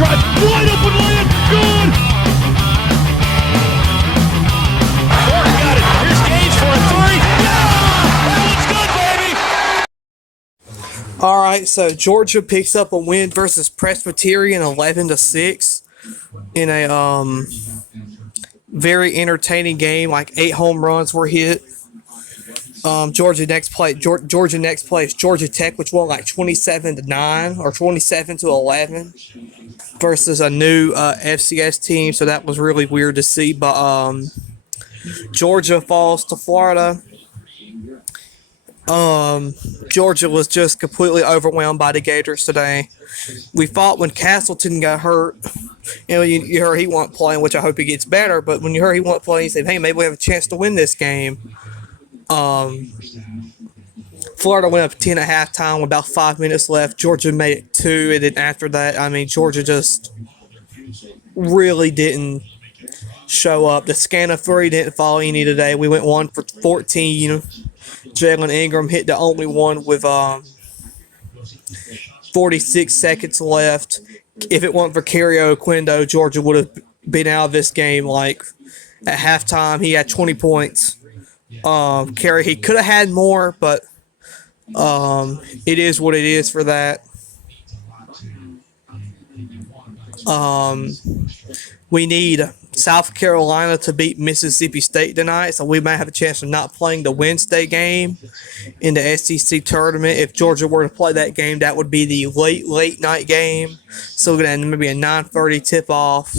drive, wide open lane, good! Florida got it. Here's Gage for a three. Yeah! That one's good, baby! All right, so Georgia picks up a win versus Presbyterian 11-6 in a very entertaining game. Like 8 home runs were hit. Georgia next plays Georgia Tech, which won like 27-9 or 27-11 versus a new FCS team. So that was really weird to see. But Georgia falls to Florida. Georgia was just completely overwhelmed by the Gators today. We fought when Castleton got hurt. You know, you heard he wasn't playing, which I hope he gets better. But when you heard he wasn't playing, you said, "Hey, maybe we have a chance to win this game." Florida went up 10 at halftime with about 5 minutes left. Georgia made it 2, and then after that, I mean, Georgia just really didn't show up. The Scana 3 didn't fall any today. We went 1 for 14. Jalen Ingram hit the only one with 46 seconds left. If it weren't for Kerry Oquendo, Georgia would have been out of this game. Like at halftime, he had 20 points. Kerry, he could have had more, but it is what it is for that. We need South Carolina to beat Mississippi State tonight, so we might have a chance of not playing the Wednesday game in the SEC tournament. If Georgia were to play that game, that would be the late night game. So we're going to maybe a 9:30 tip-off,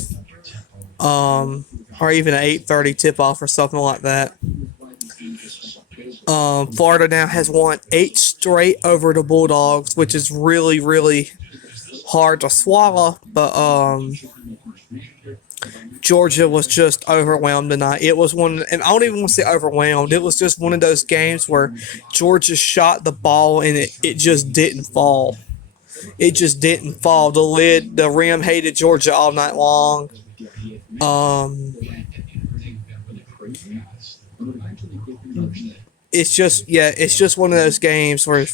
or even an 8:30 tip-off or something like that. Florida now has won 8 straight over the Bulldogs, which is really, really hard to swallow, but Georgia was just overwhelmed tonight. It was one, and I don't even want to say overwhelmed. It was just one of those games where Georgia shot the ball and it just didn't fall. It just didn't fall. The rim hated Georgia all night long. It's just one of those games where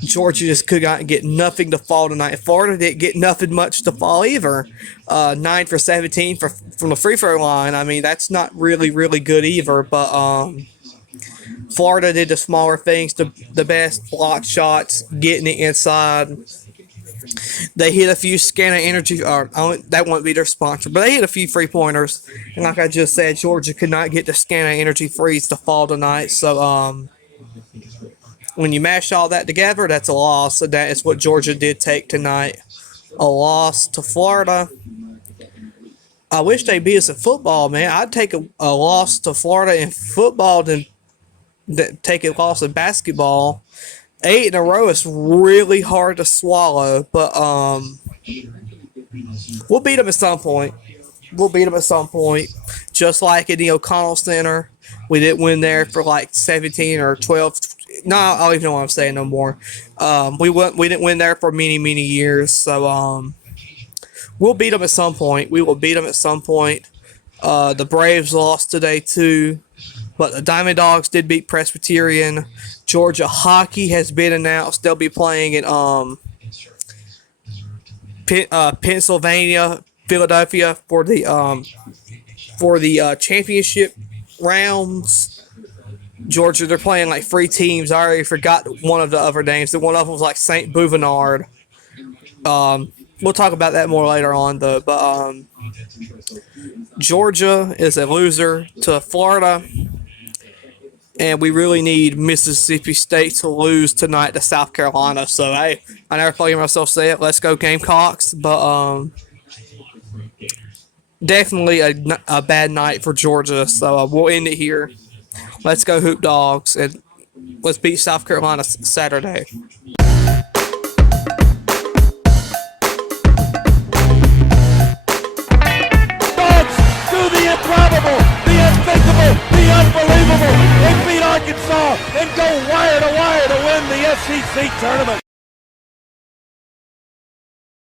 Georgia just could not get nothing to fall tonight. Florida didn't get nothing much to fall either. 9 for 17 from the free throw line. I mean, that's not really, really good either. But Florida did the smaller things, the best block shots, getting it inside. They hit a few Scana Energy, that won't be their sponsor, but they hit a few 3-pointers. And like I just said, Georgia could not get the Scana Energy threes to fall tonight. So when you mash all that together, that's a loss. So that is what Georgia did take tonight. A loss to Florida. I wish they beat us in football, man. I'd take a loss to Florida in football than take a loss in basketball. 8 in a row is really hard to swallow, but we'll beat them at some point. Just like at the O'Connell Center. We didn't win there for like 17 or 12. No, I don't even know what I'm saying no more. We didn't win there for many, many years. So we'll beat them at some point. We will beat them at some point. The Braves lost today too, but the Diamond Dogs did beat Presbyterian. Georgia hockey has been announced. They'll be playing in Pennsylvania, Philadelphia for the championship rounds. Georgia, they're playing like 3 teams. I already forgot one of the other names. The one of them was like St. Bouvenard. We'll talk about that more later on, though. But Georgia is a loser to Florida, and we really need Mississippi State to lose tonight to South Carolina. So, hey, I never play myself say it. Let's go Gamecocks. But definitely a bad night for Georgia. So we'll end it here. Let's go Hoop Dogs, and let's beat South Carolina Saturday. Dogs do the improbable, the unthinkable, the unbelievable. They beat Arkansas and go wire to win the SEC tournament.